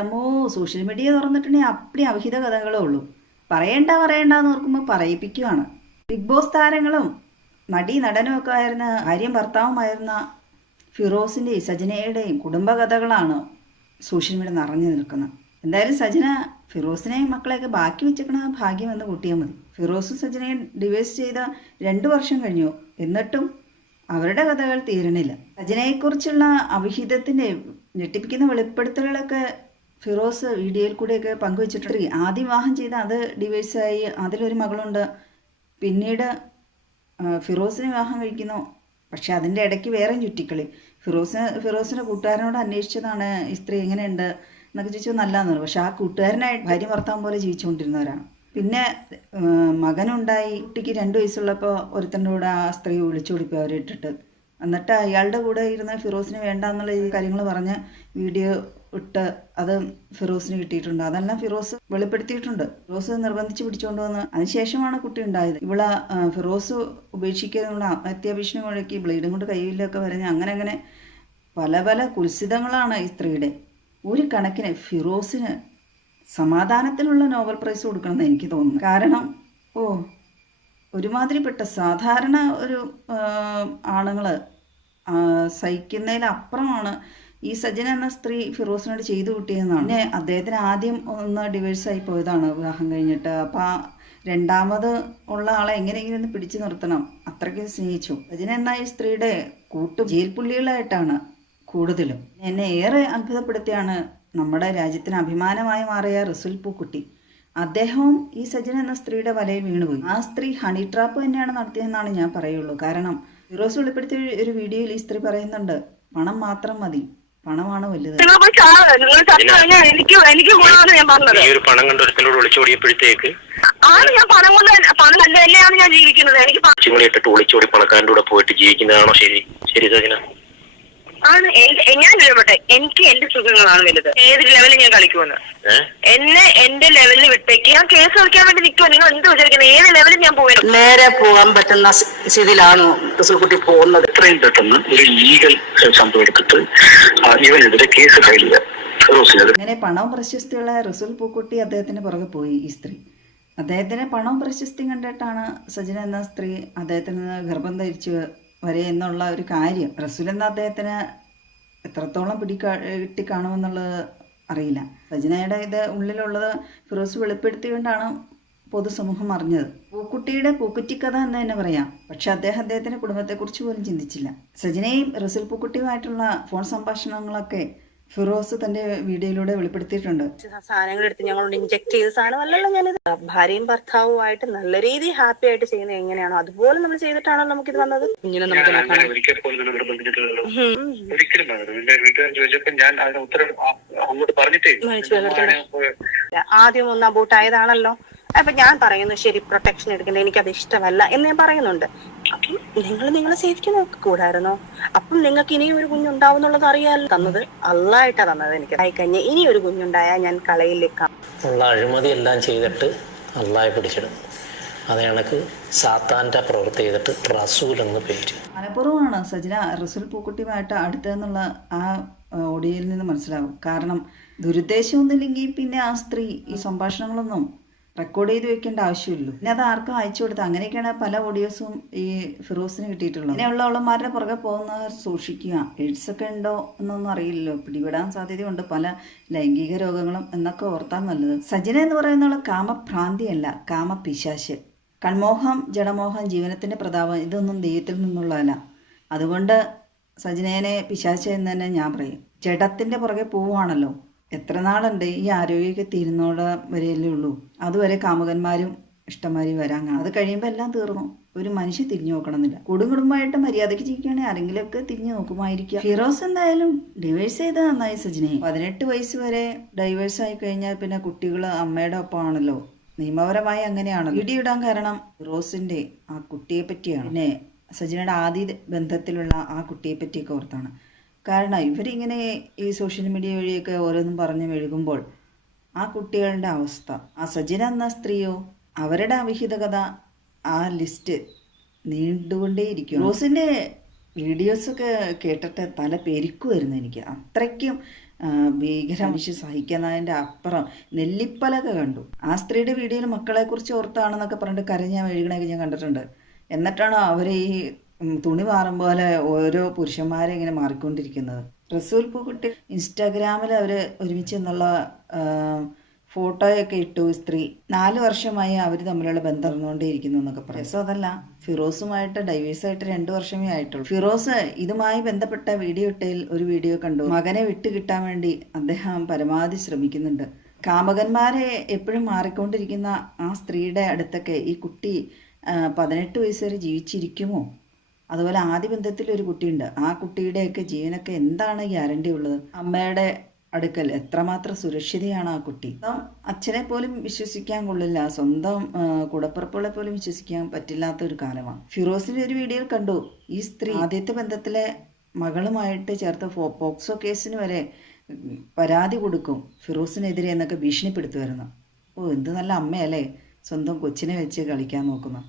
അമ്മോ, social media തുറന്നിട്ടുണ്ടെങ്കിൽ അപ്പടി അവിഹിത കഥകളേ ഉള്ളൂ. പറയണ്ടെന്ന് ഓർക്കുമ്പോൾ പറയിപ്പിക്കുകയാണ്. ബിഗ് ബോസ് താരങ്ങളും നടി നടനും ഒക്കെ ആയിരുന്ന ഭാര്യയും ഭർത്താവുമായിരുന്ന ഫിറോസിൻ്റെയും സജനയുടെയും കുടുംബകഥകളാണ് സോഷ്യൽ മീഡിയ നിറഞ്ഞു നിൽക്കുന്നത്. എന്തായാലും സജന ഫിറോസിനെയും മക്കളെയൊക്കെ ബാക്കി വെച്ചേക്കണ ഭാഗ്യമെന്ന് കൂട്ടിയാൽ മതി. ഫിറോസും സജനയും ഡിവോഴ്സ് ചെയ്ത 2 വർഷം കഴിഞ്ഞു, എന്നിട്ടും അവരുടെ കഥകൾ തീരണില്ല. സജനയെക്കുറിച്ചുള്ള അവിഹിതത്തിൻ്റെ ഞെട്ടിപ്പിക്കുന്ന വെളിപ്പെടുത്തലുകളൊക്കെ ഫിറോസ് വീഡിയോയിൽ കൂടെയൊക്കെ പങ്കുവച്ചിട്ടുണ്ട്. ആദ്യം വിവാഹം ചെയ്ത് അത് ഡിവോഴ്സായി, അതിലൊരു മകളുണ്ട്. പിന്നീട് ഫിറോസിനെ വിവാഹം കഴിക്കുന്നു. പക്ഷെ അതിൻ്റെ ഇടയ്ക്ക് വേറെയും ചുറ്റിക്കളി. ഫിറോസിൻ്റെ കൂട്ടുകാരനോട് അന്വേഷിച്ചതാണ് ഈ സ്ത്രീ എങ്ങനെയുണ്ട് എന്നൊക്കെ ചോദിച്ചാൽ നല്ലതെന്ന് പറഞ്ഞു. പക്ഷെ ആ കൂട്ടുകാരനായിട്ട് ഭാര്യ ഭർത്താവ് പോലെ ജീവിച്ചുകൊണ്ടിരുന്നവരാണ്. പിന്നെ മകനുണ്ടായി. കുട്ടിക്ക് 2 വയസ്സുള്ളപ്പോൾ ഒരുത്തൻ്റെ കൂടെ ആ സ്ത്രീ വിളിച്ചോടിപ്പോയി അവരെ ഇട്ടിട്ട്. എന്നിട്ട് അയാളുടെ കൂടെ ഇരുന്ന് ഫിറോസിന് വേണ്ട എന്നുള്ള ഈ കാര്യങ്ങൾ പറഞ്ഞ് വീഡിയോ ഇട്ട് അത് ഫിറോസിന് കിട്ടിയിട്ടുണ്ട്. അതെല്ലാം ഫിറോസ് വെളിപ്പെടുത്തിയിട്ടുണ്ട്. ഫിറോസ് നിർബന്ധിച്ച് പിടിച്ചുകൊണ്ട് വന്ന് അതിനുശേഷമാണ് കുട്ടി ഉണ്ടായത്. ഇവിടെ ഫിറോസ് ഉപേക്ഷിക്കുന്ന ആത്മഹത്യാഭീഷണി മുഴക്കി ബ്ലേഡും കൊണ്ട് കയ്യിലൊക്കെ വരഞ്ഞ് അങ്ങനെ പല കുൽസിതങ്ങളാണ് ഈ സ്ത്രീയുടെ. ഒരു കണക്കിന് ഫിറോസിന് സമാധാനത്തിനുള്ള നോബൽ പ്രൈസ് കൊടുക്കണമെന്ന് എനിക്ക് തോന്നുന്നു. കാരണം ഒരുമാതിരിപ്പെട്ട സാധാരണ ഒരു ആണുങ്ങൾ സഹിക്കുന്നതിലപ്പുറമാണ് ഈ സജന എന്ന സ്ത്രീ ഫിറോസിനോട് ചെയ്തു കൂട്ടിയെന്നാണ്. പിന്നെ അദ്ദേഹത്തിന് ആദ്യം ഒന്ന് ഡിവോഴ്സായി പോയതാണ് വിവാഹം കഴിഞ്ഞിട്ട്. അപ്പം ആ രണ്ടാമത് ഉള്ള ആളെ എങ്ങനെയെങ്കിലും ഒന്ന് പിടിച്ചു നിർത്തണം, അത്രയ്ക്ക് സ്നേഹിച്ചു. സജന എന്ന ഈ സ്ത്രീയുടെ ജയിൽ പുള്ളികളായിട്ടാണ് കൂടുതലും. എന്നെ ഏറെ അത്ഭുതപ്പെടുത്തിയാണ് നമ്മുടെ രാജ്യത്തിന് അഭിമാനമായി മാറിയ റസുൽ പൂക്കുട്ടി. അദ്ദേഹവും ഈ സജന എന്ന സ്ത്രീയുടെ വലയിൽ വീണുപോയി. ആ സ്ത്രീ ഹണി ട്രാപ്പ് തന്നെയാണ് നടത്തിയതെന്നാണ് ഞാൻ പറയുള്ളൂ. കാരണം ഫിറോസ് വെളിപ്പെടുത്തിയ ഒരു വീഡിയോയിൽ ഈ സ്ത്രീ പറയുന്നുണ്ട്, പണം മാത്രം മതി, പണമാണ് വലുത്. പണം കണ്ടൊരുത്തിനോട് ഒളിച്ചോടിയപ്പോഴത്തേക്ക് ഒളിച്ചോടി പണക്കാരൻ്റെ കൂടെ പോയിട്ട് ജീവിക്കുന്നതാണോ ശരി സജന? ആണ്. ഞാൻ ഇടപെട്ടെ, എനിക്ക് എന്റെ സുഖങ്ങളാണ് വലുത്. ഏത് ലെവലിൽ ഞാൻ കളിക്കുമെന്ന് എന്നെ എന്റെ ലെവലിൽ വിട്ടേക്ക്. ഞാൻ കേസ് കളിക്കാൻ വേണ്ടി നിൽക്കുമോ? നിങ്ങൾ എന്ത് വിചാരിക്കുന്നത്? ഏത് ലെവലിൽ ഞാൻ പോയി നേരെ പോകാൻ പറ്റുന്ന സ്ഥിതിയിലാണ് റസൂൽക്കുട്ടി പോകുന്നത്. എത്രയും പെട്ടെന്ന് ഒരു ലീഗൽ സംഭവം എടുത്തിട്ട് ഇവനെതിരെ കേസ് ഫയൽ ചെയ്യാം. അങ്ങനെ പണവും പ്രശസ്തിയുള്ള റസൂൽ പൂക്കുട്ടി അദ്ദേഹത്തിന് പുറകെ പോയി. ഈ സ്ത്രീ അദ്ദേഹത്തിന് പണവും പ്രശസ്തിയും കണ്ടിട്ടാണ് സജന എന്ന സ്ത്രീ അദ്ദേഹത്തിന് ഗർഭം ധരിച്ചു വരെ എന്നുള്ള ഒരു കാര്യം റസൂൽ എന്ന അദ്ദേഹത്തിന് എത്രത്തോളം കിട്ടിക്കാണുമെന്നുള്ളത് അറിയില്ല. സജനയുടെ ഇത് ഉള്ളിലുള്ളത് ഫിറോസ് വെളിപ്പെടുത്തിക്കൊണ്ടാണ് പൊതുസമൂഹം അറിഞ്ഞത്. പൂക്കുട്ടിയുടെ പൂക്കുറ്റിക്കഥ എന്ന് തന്നെ പറയാം. പക്ഷെ അദ്ദേഹത്തിൻ്റെ കുടുംബത്തെക്കുറിച്ച് പോലും ചിന്തിച്ചില്ല. സജനയും റസൂൽ പൂക്കുട്ടിയുമായിട്ടുള്ള ഫോൺ സംഭാഷണങ്ങളൊക്കെ ഫിറോസ് തന്റെ വീഡിയോയിലൂടെ വെളിപ്പെടുത്തിയിട്ടുണ്ട്. സാധനങ്ങൾ എടുത്ത് ഞങ്ങളോട് ഇൻജെക്ട് ചെയ്ത സാധനമല്ലല്ലോ ഞാനിത്. ഭാര്യയും ഭർത്താവുമായിട്ട് നല്ല രീതിയിൽ ഹാപ്പി ആയിട്ട് ചെയ്യുന്നത് എങ്ങനെയാണോ അതുപോലെ നമ്മൾ ചെയ്തിട്ടാണോ നമുക്കിത് വന്നത്. കുഞ്ഞിനെ നമുക്ക് ആദ്യം ഒന്ന് അബൂട്ടായതാണല്ലോ. അപ്പൊ ഞാൻ പറയുന്നു ശരി, പ്രൊട്ടക്ഷൻ എടുക്കുന്നത് എനിക്കത് ഇഷ്ടമല്ല എന്ന് ഞാൻ പറയുന്നുണ്ട്. അപ്പം നിങ്ങളെ സേഫ്റ്റി നോക്കൂടായിരുന്നോ? അപ്പം നിങ്ങൾക്ക് ഇനിയും ഒരു കുഞ്ഞുണ്ടാവും എന്നുള്ളത് അറിയാമല്ലോ. തന്നത് അള്ളായിട്ടാ തന്നത്. എനിക്ക് ആയിക്കഴിഞ്ഞ ഇനി ഒരു കുഞ്ഞുണ്ടായാൽ ഞാൻ കളയിലേക്കാം ഉള്ള അഴിമതി എല്ലാം ചെയ്തിട്ട് അള്ളാഹെ പിടിച്ചിടും. അത് കണക്ക് സാത്താൻ്റെ പ്രവൃത്തി ചെയ്തിട്ട് റസൂൽ എന്ന് പേര്. മനഃപൂർവ്വമാണ് സജന റസൂൽ പൂക്കുട്ടിയുമായിട്ട് അടുത്തതെന്നുള്ള ആ ഓഡിയോയിൽ നിന്ന് മനസ്സിലാവും. കാരണം ദുരുദ്ദേശമൊന്നുമില്ലെങ്കിൽ പിന്നെ ആ സ്ത്രീ ഈ സംഭാഷണങ്ങളൊന്നും റെക്കോർഡ് ചെയ്ത് വെക്കേണ്ട ആവശ്യമില്ലല്ലോ. പിന്നെ അത് ആർക്കും അയച്ചു കൊടുത്താൽ അങ്ങനെയൊക്കെയാണ് പല ഓഡിയോസും ഈ ഫിറോസിന് കിട്ടിയിട്ടുള്ളത്. ഇങ്ങനെയുള്ളവന്മാരുടെ പുറകെ പോകുന്നവർ സൂക്ഷിക്കുക. എയ്ഡ്സ് ഒക്കെ ഉണ്ടോ എന്നൊന്നും അറിയില്ലല്ലോ, പിടിപെടാൻ സാധ്യതയുണ്ട്, പല ലൈംഗിക രോഗങ്ങളും എന്നൊക്കെ ഓർത്താൽ നല്ലത്. സജന എന്ന് പറയുന്ന കാമഭ്രാന്തിയല്ല, കാമപിശാശ്. കൺമോഹം, ജഡമോഹം, ജീവനത്തിൻ്റെ പ്രതാപം ഇതൊന്നും ദൈവത്തിൽ നിന്നുള്ളതല്ല. അതുകൊണ്ട് സജനേനെ പിശാച് എന്ന് തന്നെ ഞാൻ പറയും. ജഡത്തിൻ്റെ പുറകെ പോവുകയാണല്ലോ. എത്ര നാളുണ്ട് ഈ ആരോഗ്യമൊക്കെ തീരുന്നോടെ വരെയല്ലേ ഉള്ളൂ. അതുവരെ കാമുകന്മാരും ഇഷ്ടംമാരി വരാൻ കാണും. അത് കഴിയുമ്പോൾ എല്ലാം തീർന്നു. ഒരു മനുഷ്യൻ തിരിഞ്ഞു നോക്കണമെന്നില്ല. കുടുംബമായിട്ട് മര്യാദയ്ക്ക് ജീവിക്കുകയാണെങ്കിൽ ആരെങ്കിലുമൊക്കെ തിരിഞ്ഞു നോക്കുമായിരിക്കാം. ഫിറോസ് എന്തായാലും ഡിവോഴ്സ് ചെയ്ത് നന്നായി സജനയെ. 18 വയസ്സ് വരെ ഡൈവേഴ്സ് ആയി കഴിഞ്ഞാൽ പിന്നെ കുട്ടികൾ അമ്മയുടെ ഒപ്പമാണല്ലോ. നിയമപരമായി അങ്ങനെയാണല്ലോ. വീഡിയോ ഇടാൻ കാരണം ഫിറോസിന്റെ ആ കുട്ടിയെ പറ്റിയാണ്. പിന്നെ സജനയുടെ ആദ്യ ബന്ധത്തിലുള്ള ആ കുട്ടിയെ പറ്റിയൊക്കെ ഓർത്താണ്. കാരണം ഇവരിങ്ങനെ ഈ സോഷ്യൽ മീഡിയ വഴിയൊക്കെ ഓരോന്നും പറഞ്ഞ് മെഴുകുമ്പോൾ ആ കുട്ടികളുടെ അവസ്ഥ, ആ സജന എന്ന സ്ത്രീയോ അവരുടെ അവിഹിത കഥ, ആ ലിസ്റ്റ് നീണ്ടുകൊണ്ടേയിരിക്കും. റോസിൻ്റെ വീഡിയോസൊക്കെ കേട്ടിട്ട് തല പെരുക്കുമായിരുന്നു എനിക്ക്. അത്രയ്ക്കും ഭീകര മനുഷ്യ സഹിക്കുന്നതിൻ്റെ അപ്പുറം നെല്ലിപ്പലക കണ്ടു. ആ സ്ത്രീയുടെ വീഡിയോയിൽ മക്കളെക്കുറിച്ച് ഓർത്താണെന്നൊക്കെ പറഞ്ഞിട്ട് കരഞ്ഞാൽ മെഴുകണയൊക്കെ ഞാൻ കണ്ടിട്ടുണ്ട്. എന്നിട്ടാണോ അവർ ഈ തുണി മാറും പോലെ ഓരോ പുരുഷന്മാരെ ഇങ്ങനെ മാറിക്കൊണ്ടിരിക്കുന്നത്. റസൂൽ പൂക്കുട്ടി ഇൻസ്റ്റാഗ്രാമിൽ അവർ ഒരുമിച്ച് എന്നുള്ള ഫോട്ടോയൊക്കെ ഇട്ടു. സ്ത്രീ 4 വർഷമായി അവർ തമ്മിലുള്ള ബന്ധം നടന്നുകൊണ്ടേയിരിക്കുന്നു എന്നൊക്കെ പറയും. സോ അതല്ല, ഫിറോസുമായിട്ട് ഡൈവേഴ്സായിട്ട് 2 വർഷമേ ആയിട്ടുള്ളൂ. ഫിറോസ് ഇതുമായി ബന്ധപ്പെട്ട വീഡിയോ ഇട്ടതിൽ ഒരു വീഡിയോ കണ്ടു. മകനെ വിട്ടു കിട്ടാൻ വേണ്ടി അദ്ദേഹം പരമാവധി ശ്രമിക്കുന്നുണ്ട്. കാമകന്മാരെ എപ്പോഴും മാറിക്കൊണ്ടിരിക്കുന്ന ആ സ്ത്രീയുടെ അടുത്തൊക്കെ ഈ കുട്ടി 18 വയസ്സ് വരെ ജീവിച്ചിരിക്കുമോ? അതുപോലെ ആദ്യ ബന്ധത്തിൽ ഒരു കുട്ടിയുണ്ട്. ആ കുട്ടിയുടെയൊക്കെ ജീവനൊക്കെ എന്താണ് ഗ്യാരണ്ടി ഉള്ളത്? അമ്മയുടെ അടുക്കൽ എത്രമാത്രം സുരക്ഷിതയാണ് ആ കുട്ടി? അച്ഛനെ പോലും വിശ്വസിക്കാൻ കൊള്ളില്ല, സ്വന്തം കൂടപ്പിറപ്പുകളെ പോലും വിശ്വസിക്കാൻ പറ്റില്ലാത്ത ഒരു കാലമാണ്. ഫിറോസിന്റെ ഒരു വീഡിയോയിൽ കണ്ടു, ഈ സ്ത്രീ ആദ്യത്തെ ബന്ധത്തിലെ മകളുമായിട്ട് ചേർത്ത് പോക്സോ കേസിന് വരെ പരാതി കൊടുക്കും ഫിറോസിനെതിരെ എന്നൊക്കെ ഭീഷണിപ്പെടുത്തുമായിരുന്നു. എന്ത് നല്ല അമ്മയല്ലേ സ്വന്തം കൊച്ചിനെ വെച്ച് കളിക്കാൻ നോക്കുന്നു.